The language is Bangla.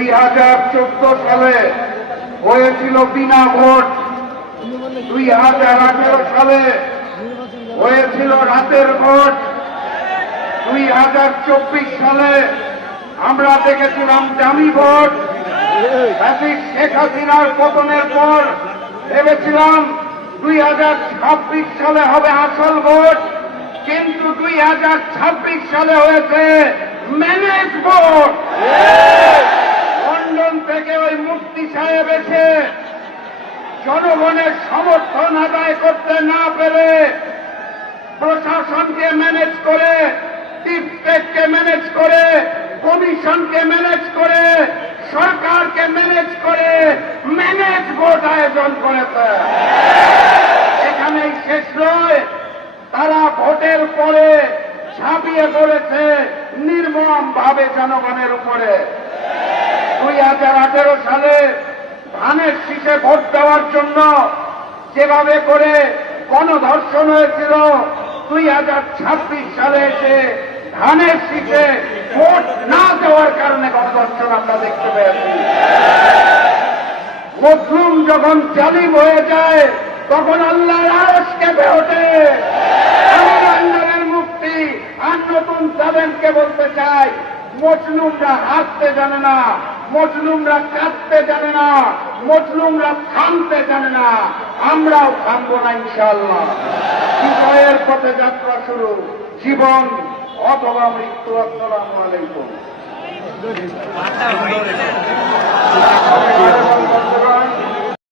দুই হাজার চোদ্দ সালে হয়েছিল বিনা ভোট। দুই হাজার আঠেরো সালে হয়েছিল রাতের ভোট। দুই হাজার চব্বিশ সালে আমরা দেখেছিলাম দামি ভোট। শেখ হাসিনার পতনের পর ভেবেছিলাম দুই হাজার ছাব্বিশ সালে হবে আসল ভোট, কিন্তু দুই হাজার ছাব্বিশ সালে হয়েছে ম্যানেজ ভোট। জনগণের সমর্থন আদায় করতে না পেরে প্রশাসনকে ম্যানেজ করে টিপটেককে ম্যানেজ করে, কমিশনকে ম্যানেজ করে, সরকারকে ম্যানেজ করে ম্যানেজ ভোট আয়োজন করেছে। এখানেই শেষ নয়, তারা ভোটের পরে ঝাঁপিয়ে পড়েছে নির্মম ভাবে জনগণের উপরে। দুই হাজার আঠেরো সালে ধানের শীষে ভোট দেওয়ার জন্য যেভাবে করে গণধর্ষণ হয়েছিল, দুই হাজার ছাব্বিশ সালে এসে ধানের শীষে ভোট না দেওয়ার কারণে গণধর্ষণ আমরা দেখতে পেয়েছি। মজলুম যখন জালিম হয়ে যায়, তখন আল্লাহর আরস কেঁপে মুক্তি আর নতুন তাদেরকে বলতে চাই, মজলুমরা হাসতে জানে না। মজলুমরা কাঁদতে জানে না মজলুমরা থামতে জানে না, আমরাও থামবো না ইনশাল্লাহ বিজয়ের পথে যাত্রা শুরু, জীবন অথবা মৃত্যু, আসসালামু আলাইকুম।